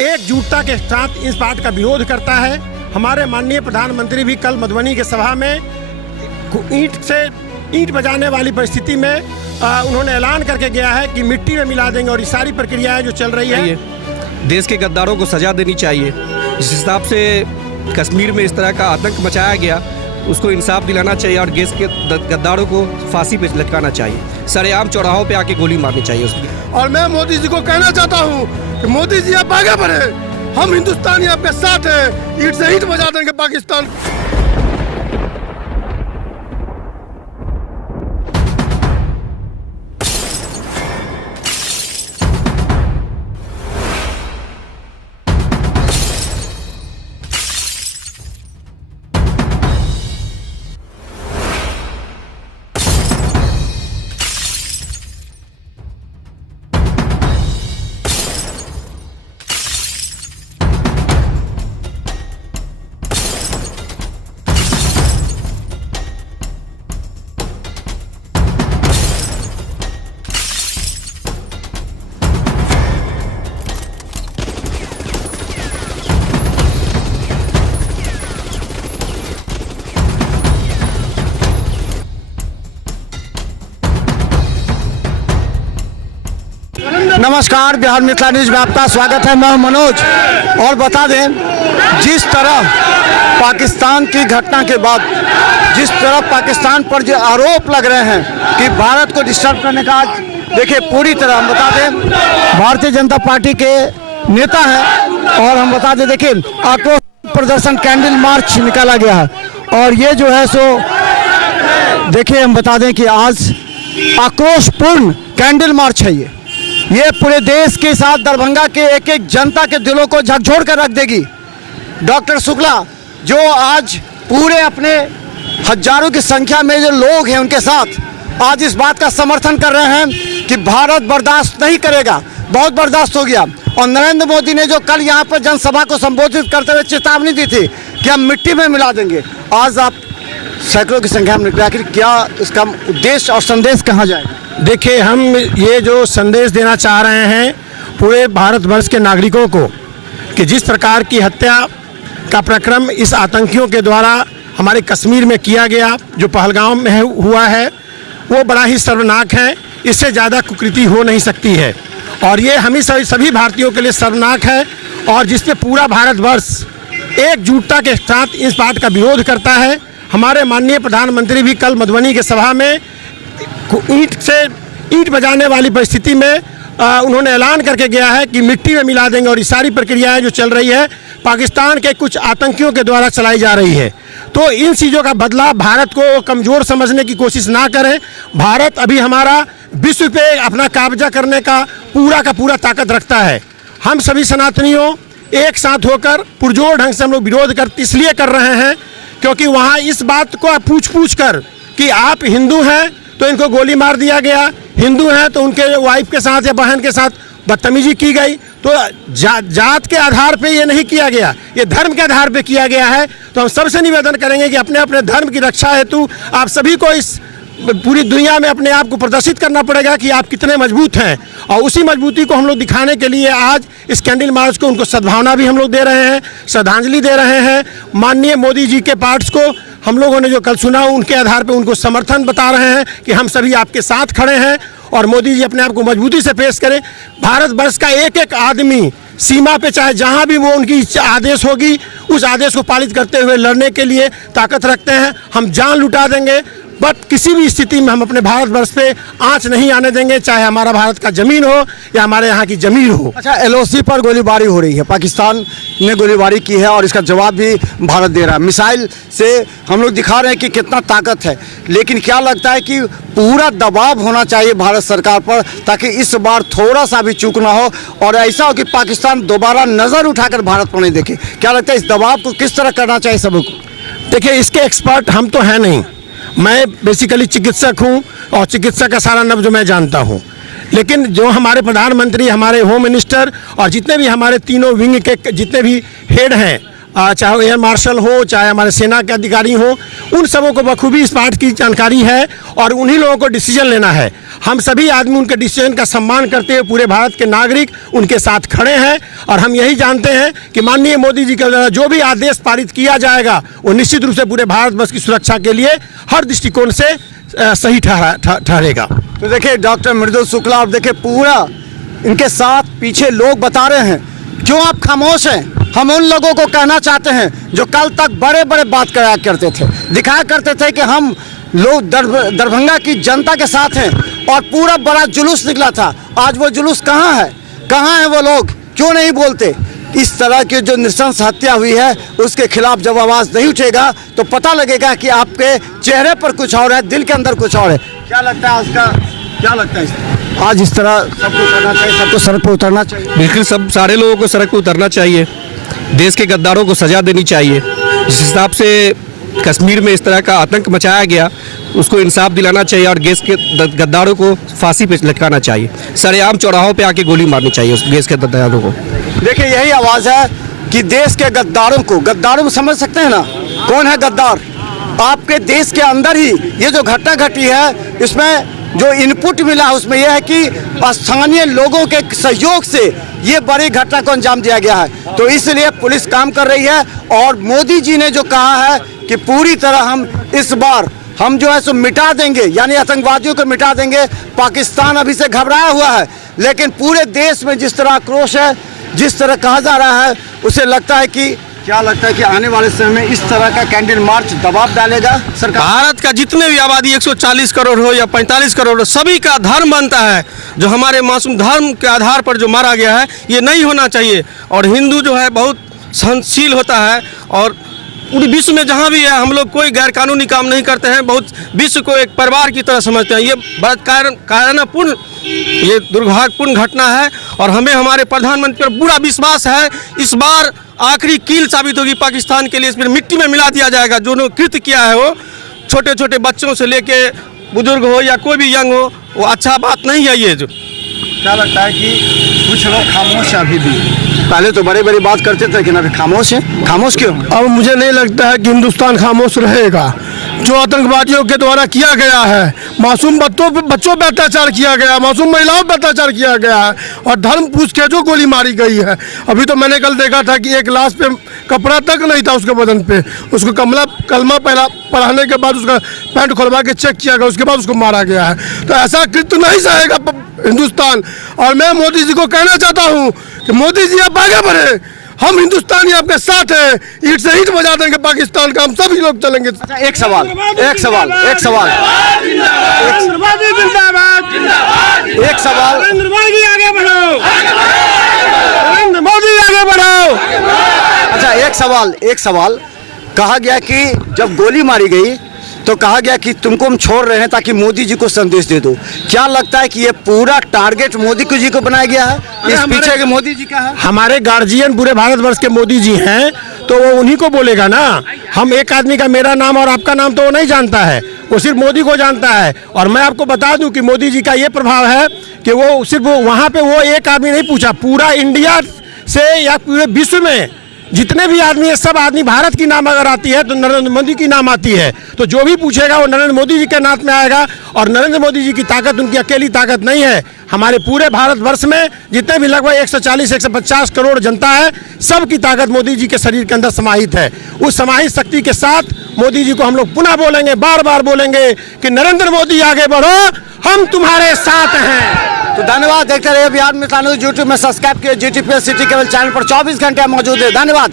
एकजुटता के साथ इस बात का विरोध करता है। हमारे माननीय प्रधानमंत्री भी कल मधुबनी के सभा में ईंट बजाने वाली परिस्थिति में उन्होंने ऐलान करके गया है कि मिट्टी में मिला देंगे, और ये सारी प्रक्रियाएं जो चल रही है, देश के गद्दारों को सजा देनी चाहिए। जिस हिसाब से कश्मीर में इस तरह का आतंक मचाया गया, उसको इंसाफ दिलाना चाहिए और देश के गद्दारों को फांसी पे लटकाना चाहिए। सरेआम चौराहों पे आके गोली मारनी चाहिए उसकी। और मैं मोदी जी को कहना चाहता हूँ कि मोदी जी आप आगे बढ़े, हम हिंदुस्तानी आपके साथ हैं, ईंट से ईंट बजा देंगे पाकिस्तान। नमस्कार, बिहार मिथिला न्यूज में आपका स्वागत है। मैं मनोज। और बता दें, जिस तरह पाकिस्तान की घटना के बाद जिस तरह पाकिस्तान पर जो आरोप लग रहे हैं कि भारत को डिस्टर्ब करने का, आज देखिए पूरी तरह हम बता दें भारतीय जनता पार्टी के नेता हैं, और हम बता दें देखिए आक्रोश प्रदर्शन कैंडल मार्च निकाला गया है। और ये जो है सो देखिए हम बता दें कि आज आक्रोशपूर्ण कैंडल मार्च है। ये पूरे देश के साथ दरभंगा के एक एक जनता के दिलों को झकझोर कर रख देगी। डॉक्टर शुक्ला जो आज पूरे अपने हजारों की संख्या में जो लोग हैं उनके साथ आज इस बात का समर्थन कर रहे हैं कि भारत बर्दाश्त नहीं करेगा, बहुत बर्दाश्त हो गया। और नरेंद्र मोदी ने जो कल यहाँ पर जनसभा को संबोधित करते हुए चेतावनी दी थी कि हम मिट्टी में मिला देंगे, आज आप सैकड़ों की संख्या में निकले। आखिर क्या इसका उद्देश्य और संदेश कहाँ जाएगा? देखिए, हम ये जो संदेश देना चाह रहे हैं पूरे भारतवर्ष के नागरिकों को कि जिस प्रकार की हत्या का प्रक्रम इस आतंकियों के द्वारा हमारे कश्मीर में किया गया, जो पहलगाम में हुआ है, वो बड़ा ही शर्मनाक है। इससे ज़्यादा कुकृति हो नहीं सकती है, और ये हम सभी भारतीयों के लिए शर्मनाक है, और जिसपे पूरा भारतवर्ष एकजुटता के साथ इस बात का विरोध करता है। हमारे माननीय प्रधानमंत्री भी कल मधुबनी के सभा में ईंट बजाने वाली परिस्थिति में उन्होंने ऐलान करके गया है कि मिट्टी में मिला देंगे, और ये सारी प्रक्रियाएं जो चल रही है पाकिस्तान के कुछ आतंकियों के द्वारा चलाई जा रही है। तो इन चीज़ों का बदला भारत को कमज़ोर समझने की कोशिश ना करें। भारत अभी हमारा विश्व पे अपना कब्जा करने का पूरा ताकत रखता है। हम सभी सनातनियों एक साथ होकर पुरजोर ढंग से हम लोग विरोध इसलिए कर रहे हैं क्योंकि वहाँ इस बात को पूछ कर कि आप हिंदू हैं तो इनको गोली मार दिया गया, हिंदू हैं तो उनके वाइफ के साथ या बहन के साथ बदतमीजी की गई। तो जात के आधार पे ये नहीं किया गया, ये धर्म के आधार पे किया गया है। तो हम सबसे निवेदन करेंगे कि अपने अपने धर्म की रक्षा हेतु आप सभी को इस पूरी दुनिया में अपने आप को प्रदर्शित करना पड़ेगा कि आप कितने मजबूत हैं, और उसी मजबूती को हम लोग दिखाने के लिए आज इस कैंडल मार्च को उनको सद्भावना भी हम लोग दे रहे हैं, श्रद्धांजलि दे रहे हैं। माननीय मोदी जी के पार्ट्स को हम लोगों ने जो कल सुना उनके आधार पे उनको समर्थन बता रहे हैं कि हम सभी आपके साथ खड़े हैं, और मोदी जी अपने आप को मजबूती से पेश करें। भारतवर्ष का एक एक आदमी सीमा पे चाहे जहां भी वो उनकी आदेश होगी उस आदेश को पालित करते हुए लड़ने के लिए ताकत रखते हैं। हम जान लुटा देंगे, बट किसी भी स्थिति में हम अपने भारतवर्ष पे आंच नहीं आने देंगे, चाहे हमारा भारत का ज़मीन हो या हमारे यहाँ की ज़मीन हो। अच्छा, LOC पर गोलीबारी हो रही है, पाकिस्तान ने गोलीबारी की है और इसका जवाब भी भारत दे रहा है। मिसाइल से हम लोग दिखा रहे हैं कि कितना ताकत है, लेकिन क्या लगता है कि पूरा दबाव होना चाहिए भारत सरकार पर ताकि इस बार थोड़ा सा भी चूक ना हो और ऐसा हो कि पाकिस्तान दोबारा नज़र उठाकर भारत पर नहीं देखे। क्या लगता है इस दबाव को किस तरह करना चाहिए सबको? देखिए, इसके एक्सपर्ट हम तो हैं नहीं, मैं बेसिकली चिकित्सक हूं और चिकित्सा का सारा नब्ज मैं जानता हूं, लेकिन जो हमारे प्रधानमंत्री, हमारे होम मिनिस्टर और जितने भी हमारे तीनों विंग के जितने भी हेड हैं, चाहे एयर मार्शल हो, चाहे हमारे सेना के अधिकारी हो, उन सबों को बखूबी इस बात की जानकारी है और उन्हीं लोगों को डिसीजन लेना है। हम सभी आदमी उनके डिसीजन का सम्मान करते हुए पूरे भारत के नागरिक उनके साथ खड़े हैं और हम यही जानते हैं कि माननीय मोदी जी के द्वारा जो भी आदेश पारित किया जाएगा वो निश्चित रूप से पूरे भारतवर्ष की सुरक्षा के लिए हर दृष्टिकोण से सही ठहरेगा। तो देखिए डॉक्टर मृदुल शुक्ला, और देखिए पूरा इनके साथ पीछे लोग बता रहे हैं क्यों आप खामोश हैं। हम उन लोगों को कहना चाहते हैं जो कल तक बड़े बड़े बात कराया करते थे, दिखाया करते थे कि हम लोग दरभंगा की जनता के साथ हैं और पूरा बड़ा जुलूस निकला था। आज वो जुलूस कहाँ है, कहाँ है वो लोग, क्यों नहीं बोलते। इस तरह की जो नृशंस हत्या हुई है उसके खिलाफ जब आवाज़ नहीं उठेगा तो पता लगेगा कि आपके चेहरे पर कुछ और है, दिल के अंदर कुछ और है। क्या लगता है उसका, क्या लगता है आज इस तरह सबको करना चाहिए, सबको सड़क पर उतरना चाहिए? बिल्कुल, सब सारे लोगों को सड़क पर उतरना चाहिए। देश के गद्दारों को सज़ा देनी चाहिए। जिस हिसाब से कश्मीर में इस तरह का आतंक मचाया गया उसको इंसाफ दिलाना चाहिए और देश के गद्दारों को फांसी पे लटकाना चाहिए। सरेआम चौराहों पे आके गोली मारनी चाहिए उस देश के गद्दारों को। देखिए यही आवाज़ है कि देश के गद्दारों को, गद्दारों को समझ सकते हैं ना, कौन है गद्दार। आपके देश के अंदर ही ये जो घटना घटी है इसमें जो इनपुट मिला है उसमें यह है कि स्थानीय लोगों के सहयोग से ये बड़ी घटना को अंजाम दिया गया है। तो इसलिए पुलिस काम कर रही है और मोदी जी ने जो कहा है कि पूरी तरह हम इस बार हम जो है सो मिटा देंगे, यानी आतंकवादियों को मिटा देंगे। पाकिस्तान अभी से घबराया हुआ है, लेकिन पूरे देश में जिस तरह आक्रोश है, जिस तरह कहा जा रहा है, उसे लगता है कि क्या लगता है कि आने वाले समय में इस तरह का कैंडल मार्च दबाव डालेगा सरकार? भारत का जितने भी आबादी 140 करोड़ हो या 45 करोड़ हो, सभी का धर्म बनता है जो हमारे मासूम धर्म के आधार पर जो मारा गया है ये नहीं होना चाहिए। और हिंदू जो है बहुत सहनशील होता है और पूरी विश्व में जहाँ भी है हम लोग कोई गैर कानूनी काम नहीं करते हैं, बहुत विश्व को एक परिवार की तरह समझते हैं। ये बहुत कारणपूर्ण, ये दुर्भाग्यपूर्ण घटना है और हमें हमारे प्रधानमंत्री पर पूरा विश्वास है इस बार आखिरी कील साबित होगी पाकिस्तान के लिए। इसमें मिट्टी में मिला दिया जाएगा। जो कृत्य किया है वो छोटे छोटे बच्चों से लेके बुजुर्ग हो या कोई भी यंग हो, वो अच्छा बात नहीं है। ये जो क्या लगता है कि कुछ लोग खामोश है अभी भी, पहले तो बड़ी बड़ी बात करते थे लेकिन अभी खामोश है। खामोश क्यों? अब मुझे नहीं लगता है कि हिंदुस्तान खामोश रहेगा। जो आतंकवादियों के द्वारा किया गया है, मासूम बच्चों पे अत्याचार किया गया, मासूम महिलाओं पे अत्याचार किया गया है और धर्म पूछ के जो गोली मारी गई है। अभी तो मैंने कल देखा था कि एक लाश पे कपड़ा तक नहीं था उसके बदन पे, उसको कलमा पहला पढ़ाने के बाद उसका पैंट खुलवा के चेक किया गया, उसके बाद उसको मारा गया है। तो ऐसा कृत्य नहीं सहेगा हिंदुस्तान। और मैं मोदी जी को कहना चाहता हूँ कि मोदी जी आप आगे बढ़े, हम हिंदुस्तानी आपके साथ हैं, ईंट से ईंट बजा देंगे पाकिस्तान का, हम सभी लोग चलेंगे। अच्छा, एक सवाल एक सवाल नरेंद्र मोदी आगे बढ़ो, नरेंद्र मोदी आगे बढ़ो। अच्छा, एक सवाल कहा गया कि जब गोली मारी गई तो कहा गया कि तुमको हम छोड़ रहे हैं ताकि मोदी जी को संदेश दे दो। क्या लगता है कि ये पूरा टारगेट मोदी जी को बनाया गया है? इस पीछे के मोदी जी का है? हमारे गार्जियन पूरे भारतवर्ष के मोदी जी हैं तो वो उन्हीं को बोलेगा ना। हम एक आदमी का मेरा नाम और आपका नाम तो वो नहीं जानता है, वो सिर्फ मोदी को जानता है। और मैं आपको बता दूं कि मोदी जी का ये प्रभाव है कि वो सिर्फ वहाँ पे वो एक आदमी नहीं पूछा, पूरा इंडिया से या पूरे विश्व में जितने भी आदमी है, सब आदमी भारत की नाम अगर आती है तो नरेंद्र मोदी की नाम आती है। तो जो भी पूछेगा वो नरेंद्र मोदी जी के नाम में आएगा। और नरेंद्र मोदी जी की ताकत उनकी अकेली ताकत नहीं है, हमारे पूरे भारतवर्ष में जितने भी लगभग 140-150 करोड़ जनता है, सबकी ताकत मोदी जी के शरीर के अंदर समाहित है। उस समाहित शक्ति के साथ मोदी जी को हम लोग पुनः बोलेंगे, बार बार बोलेंगे कि नरेंद्र मोदी आगे बढ़ो, हम तुम्हारे साथ हैं। तो धन्यवाद। देखते रहिए बिहार मित्र न्यूज़। यूट्यूब में सब्सक्राइब किए, GTPL सिटी केबल चैनल पर 24 घंटे मौजूद है। धन्यवाद।